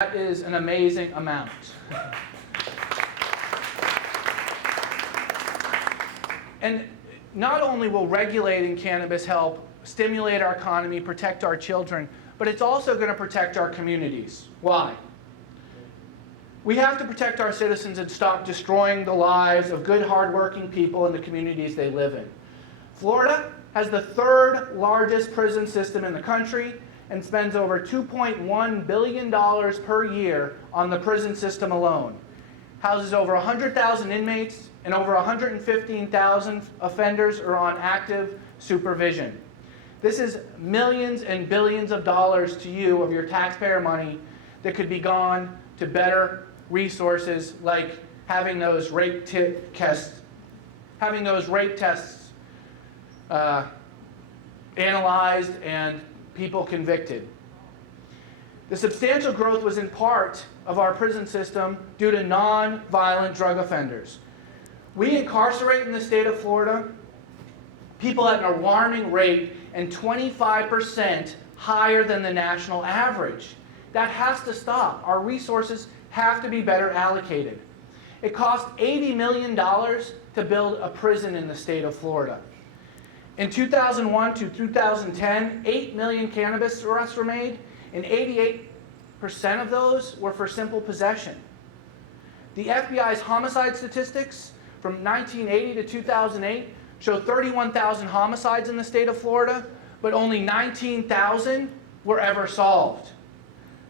That is an amazing amount. And not only will regulating cannabis help stimulate our economy, protect our children, but it's also going to protect our communities. Why? We have to protect our citizens and stop destroying the lives of good, hardworking people in the communities they live in. Florida has the third largest prison system in the country and spends over $2.1 billion per year on the prison system alone. Houses over 100,000 inmates, and over 115,000 offenders are on active supervision. This is millions and billions of dollars to you of your taxpayer money that could be gone to better resources like having those rape tests analyzed and people convicted. The substantial growth was in part of our prison system due to non-violent drug offenders. We incarcerate in the state of Florida people at an alarming rate and 25% higher than the national average. That has to stop. Our resources have to be better allocated. It cost $80 million to build a prison in the state of Florida. In 2001 to 2010, 8 million cannabis arrests were made, and 88% of those were for simple possession. The FBI's homicide statistics from 1980 to 2008 show 31,000 homicides in the state of Florida, but only 19,000 were ever solved.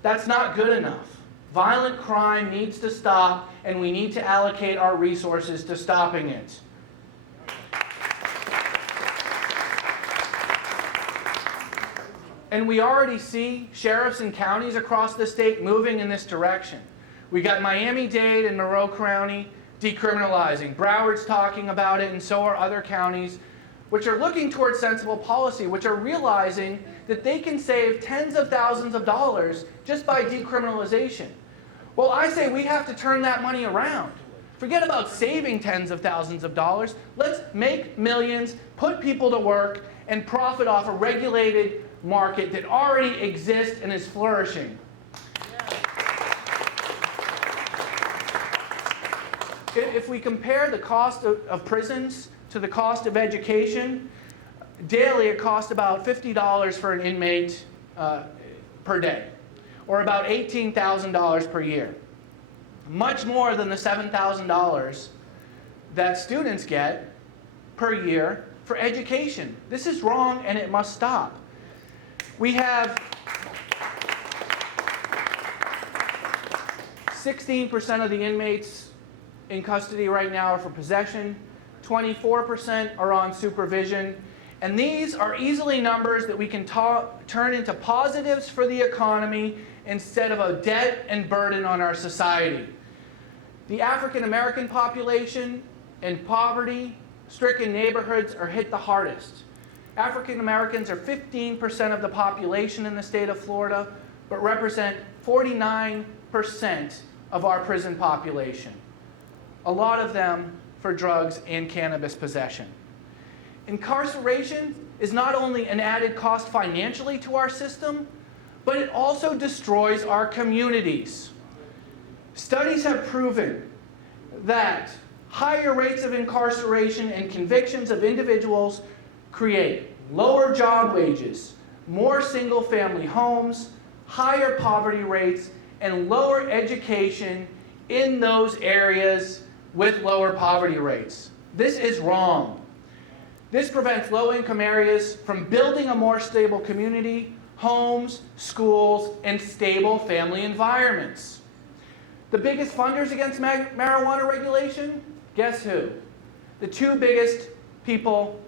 That's not good enough. Violent crime needs to stop, and we need to allocate our resources to stopping it. And we already see sheriffs and counties across the state moving in this direction. We got Miami-Dade and Monroe County decriminalizing. Broward's talking about it, and so are other counties, which are looking towards sensible policy, which are realizing that they can save tens of thousands of dollars just by decriminalization. Well, I say we have to turn that money around. Forget about saving tens of thousands of dollars. Let's make millions, put people to work, and profit off a regulated market that already exists and is flourishing. If we compare the cost of prisons to the cost of education, daily it costs about $50 for an inmate per day, or about $18,000 per year. Much more than the $7,000 that students get per year for education. This is wrong and it must stop. We have 16% of the inmates in custody right now are for possession, 24% are on supervision, and these are easily numbers that we can turn into positives for the economy instead of a debt and burden on our society. The African American population in poverty-stricken neighborhoods are hit the hardest. African Americans are 15% of the population in the state of Florida, but represent 49% of our prison population. A lot of them for drugs and cannabis possession. Incarceration is not only an added cost financially to our system, but it also destroys our communities. Studies have proven that higher rates of incarceration and convictions of individuals create lower job wages, more single-family homes, higher poverty rates, and lower education in those areas with lower poverty rates. This is wrong. This prevents low-income areas from building a more stable community, homes, schools, and stable family environments. The biggest funders against marijuana regulation? Guess who? The two biggest people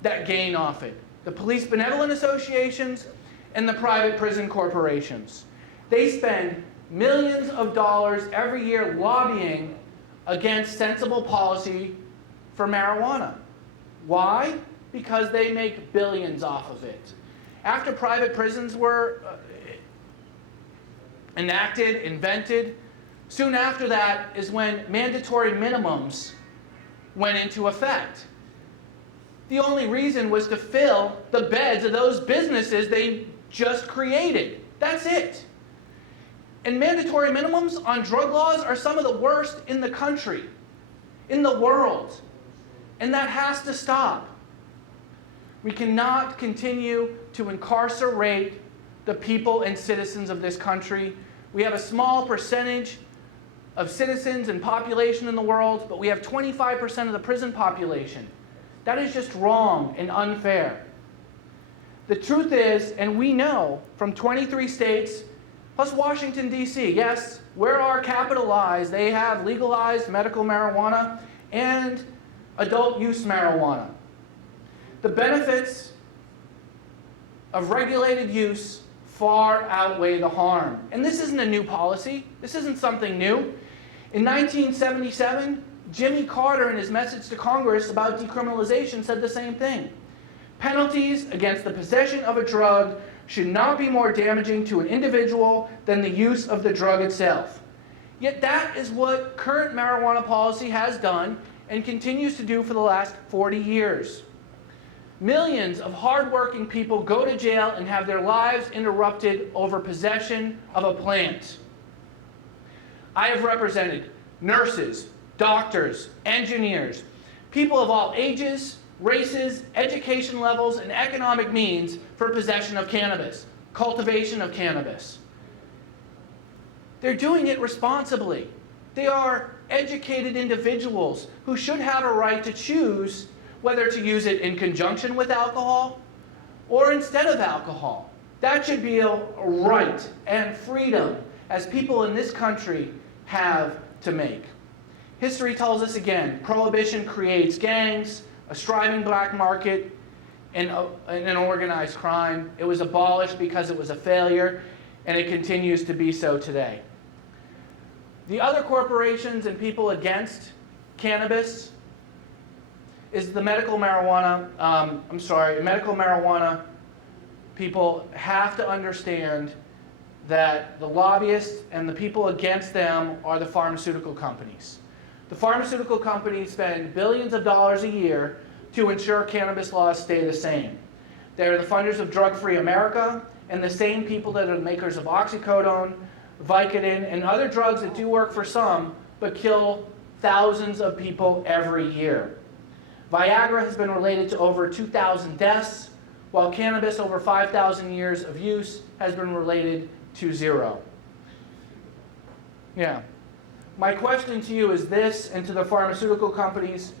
that gain off it. The police benevolent associations and the private prison corporations. They spend millions of dollars every year lobbying against sensible policy for marijuana. Why? Because they make billions off of it. After private prisons were enacted, invented, soon after that is when mandatory minimums went into effect. The only reason was to fill the beds of those businesses they just created. That's it. And mandatory minimums on drug laws are some of the worst in the country, in the world. And that has to stop. We cannot continue to incarcerate the people and citizens of this country. We have a small percentage of citizens and population in the world, but we have 25% of the prison population. That is just wrong and unfair. The truth is, and we know from 23 states, plus Washington, D.C., yes, where our capital lies, they have legalized medical marijuana and adult use marijuana. The benefits of regulated use far outweigh the harm. And this isn't a new policy. This isn't something new. In 1977, Jimmy Carter, in his message to Congress about decriminalization, said the same thing. Penalties against the possession of a drug should not be more damaging to an individual than the use of the drug itself. Yet that is what current marijuana policy has done and continues to do for the last 40 years. Millions of hardworking people go to jail and have their lives interrupted over possession of a plant. I have represented nurses, doctors, engineers, people of all ages, races, education levels, and economic means for possession of cannabis, cultivation of cannabis. They're doing it responsibly. They are educated individuals who should have a right to choose whether to use it in conjunction with alcohol or instead of alcohol. That should be a right and freedom as people in this country have to make. History tells us again, prohibition creates gangs, a striving black market, and an organized crime. It was abolished because it was a failure, and it continues to be so today. The other corporations and people against cannabis is the medical marijuana, medical marijuana people have to understand that the lobbyists and the people against them are the pharmaceutical companies. The pharmaceutical companies spend billions of dollars a year to ensure cannabis laws stay the same. They're the funders of Drug-Free America and the same people that are the makers of oxycodone, Vicodin, and other drugs that do work for some but kill thousands of people every year. Viagra has been related to over 2,000 deaths, while cannabis over 5,000 years of use has been related to 0. Yeah. My question to you is this, and to the pharmaceutical companies: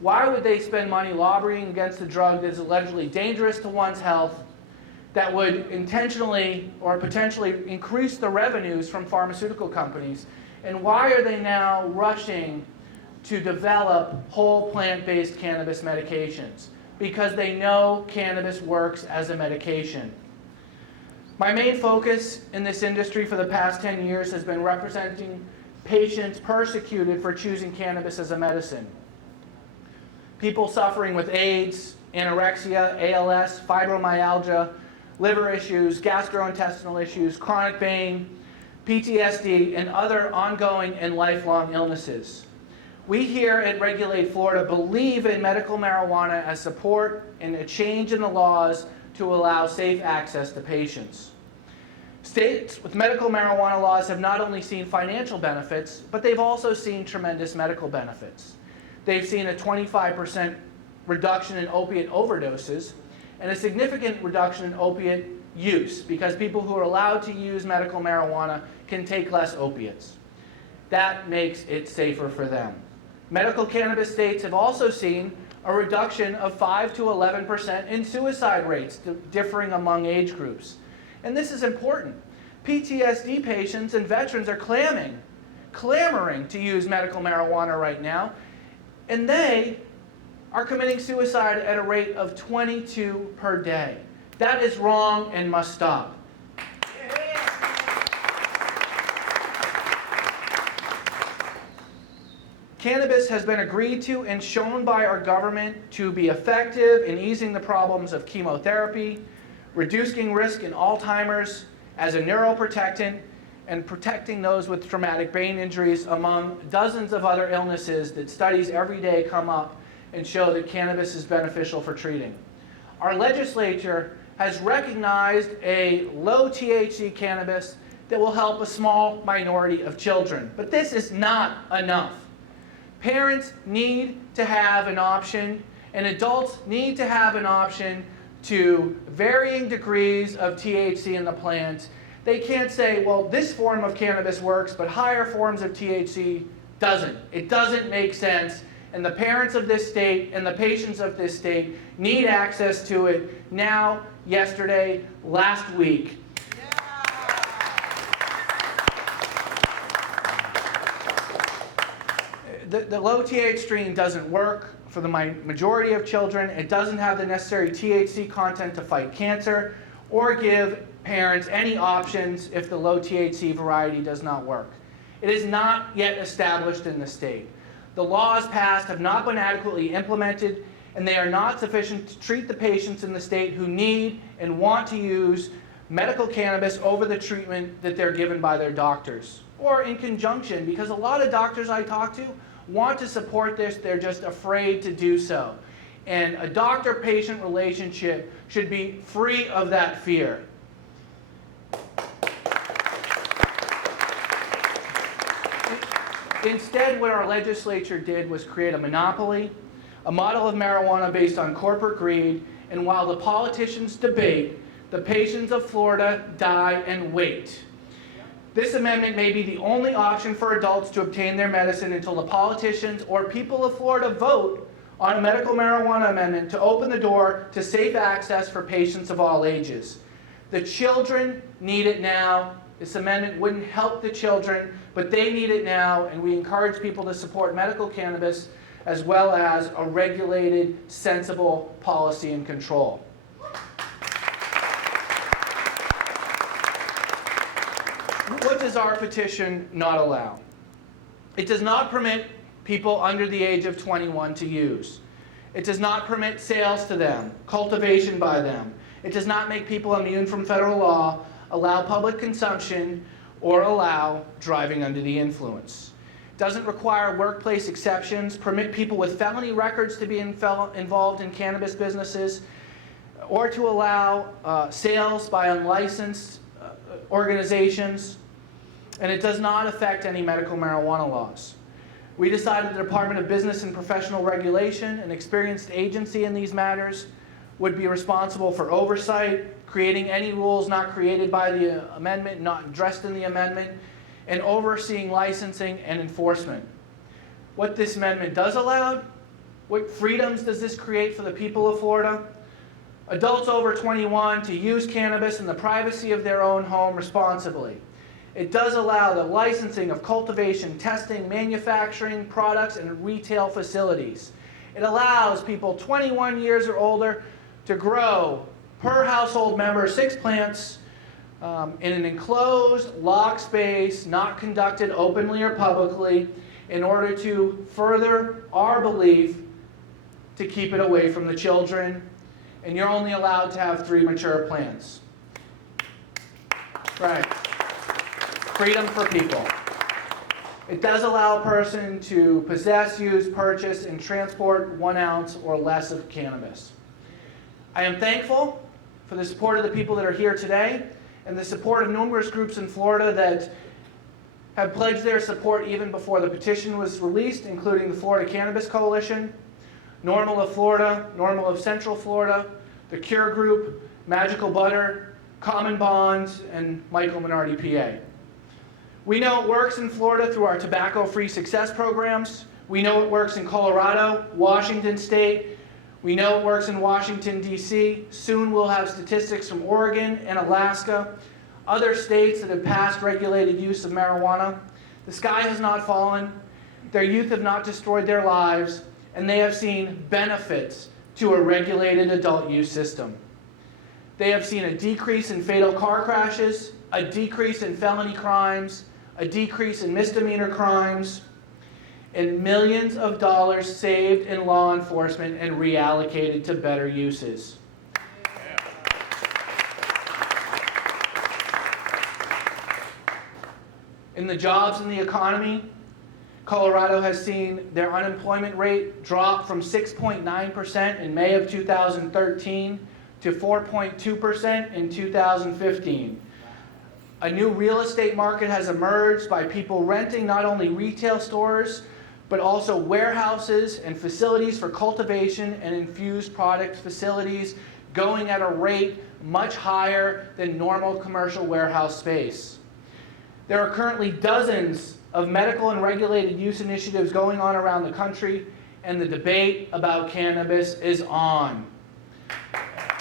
why would they spend money lobbying against a drug that is allegedly dangerous to one's health, that would intentionally or potentially increase the revenues from pharmaceutical companies? And why are they now rushing to develop whole plant-based cannabis medications? Because they know cannabis works as a medication. My main focus in this industry for the past 10 years has been representing patients persecuted for choosing cannabis as a medicine. People suffering with AIDS, anorexia, ALS, fibromyalgia, liver issues, gastrointestinal issues, chronic pain, PTSD, and other ongoing and lifelong illnesses. We here at Regulate Florida believe in medical marijuana as support and a change in the laws to allow safe access to patients. States with medical marijuana laws have not only seen financial benefits, but they've also seen tremendous medical benefits. They've seen a 25% reduction in opiate overdoses and a significant reduction in opiate use because people who are allowed to use medical marijuana can take less opiates. That makes it safer for them. Medical cannabis states have also seen a reduction of 5 to 11% in suicide rates, differing among age groups. And this is important. PTSD patients and veterans are clamoring to use medical marijuana right now, and they are committing suicide at a rate of 22 per day. That is wrong and must stop. Cannabis has been agreed to and shown by our government to be effective in easing the problems of chemotherapy, reducing risk in Alzheimer's as a neuroprotectant, and protecting those with traumatic brain injuries, among dozens of other illnesses that studies every day come up and show that cannabis is beneficial for treating. Our legislature has recognized a low THC cannabis that will help a small minority of children. But this is not enough. Parents need to have an option, and adults need to have an option to varying degrees of THC in the plant. They can't say, well, this form of cannabis works, but higher forms of THC doesn't. It doesn't make sense. And the parents of this state and the patients of this state need access to it now, yesterday, last week. The low THC strain doesn't work for the majority of children. It doesn't have the necessary THC content to fight cancer or give parents any options if the low THC variety does not work. It is not yet established in the state. The laws passed have not been adequately implemented, and they are not sufficient to treat the patients in the state who need and want to use medical cannabis over the treatment that they're given by their doctors, or in conjunction, because a lot of doctors I talk to want to support this, they're just afraid to do so. And a doctor-patient relationship should be free of that fear. Instead, what our legislature did was create a monopoly, a model of marijuana based on corporate greed, and while the politicians debate, the patients of Florida die and wait. This amendment may be the only option for adults to obtain their medicine until the politicians or people of Florida vote on a medical marijuana amendment to open the door to safe access for patients of all ages. The children need it now. This amendment wouldn't help the children, but they need it now, and we encourage people to support medical cannabis as well as a regulated, sensible policy and control. What does our petition not allow? It does not permit people under the age of 21 to use. It does not permit sales to them, cultivation by them. It does not make people immune from federal law, allow public consumption, or allow driving under the influence. It doesn't require workplace exceptions, permit people with felony records to be involved in cannabis businesses, or to allow sales by unlicensed organizations, and it does not affect any medical marijuana laws. We decided the Department of Business and Professional Regulation, an experienced agency in these matters, would be responsible for oversight, creating any rules not created by the amendment, not addressed in the amendment, and overseeing licensing and enforcement. What this amendment does allow, what freedoms does this create for the people of Florida? Adults over 21 to use cannabis in the privacy of their own home responsibly. It does allow the licensing of cultivation, testing, manufacturing, products, and retail facilities. It allows people 21 years or older to grow, per household member, 6 plants in an enclosed, locked space, not conducted openly or publicly, in order to further our belief to keep it away from the children. And you're only allowed to have 3 mature plants. Right. Freedom for people. It does allow a person to possess, use, purchase, and transport 1 ounce or less of cannabis. I am thankful for the support of the people that are here today and the support of numerous groups in Florida that have pledged their support even before the petition was released, including the Florida Cannabis Coalition, Normal of Florida, Normal of Central Florida, the Cure Group, Magical Butter, Common Bond, and Michael Minardi, PA. We know it works in Florida through our tobacco-free success programs. We know it works in Colorado, Washington State. We know it works in Washington, D.C. Soon we'll have statistics from Oregon and Alaska, other states that have passed regulated use of marijuana. The sky has not fallen. Their youth have not destroyed their lives, and they have seen benefits to a regulated adult use system. They have seen a decrease in fatal car crashes, a decrease in felony crimes, a decrease in misdemeanor crimes, and millions of dollars saved in law enforcement and reallocated to better uses. In the jobs and the economy, Colorado has seen their unemployment rate drop from 6.9% in May of 2013 to 4.2% in 2015. A new real estate market has emerged by people renting not only retail stores, but also warehouses and facilities for cultivation and infused product facilities going at a rate much higher than normal commercial warehouse space. There are currently dozens of medical and regulated use initiatives going on around the country, and the debate about cannabis is on.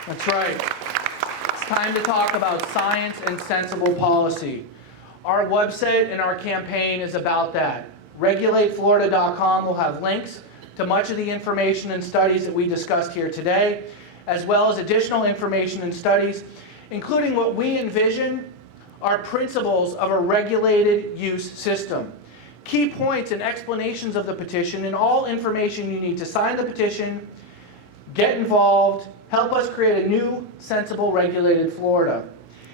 That's right. It's time to talk about science and sensible policy. Our website and our campaign is about that. RegulateFlorida.com will have links to much of the information and studies that we discussed here today, as well as additional information and studies, including what we envision are principles of a regulated use system. Key points and explanations of the petition and all information you need to sign the petition, get involved, help us create a new, sensible, regulated Florida.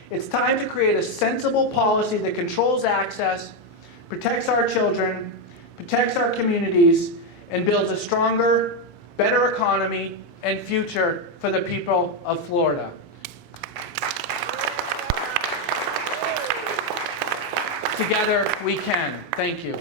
It's time to create a sensible policy that controls access, protects our children, protects our communities, and builds a stronger, better economy and future for the people of Florida. Together we can. Thank you.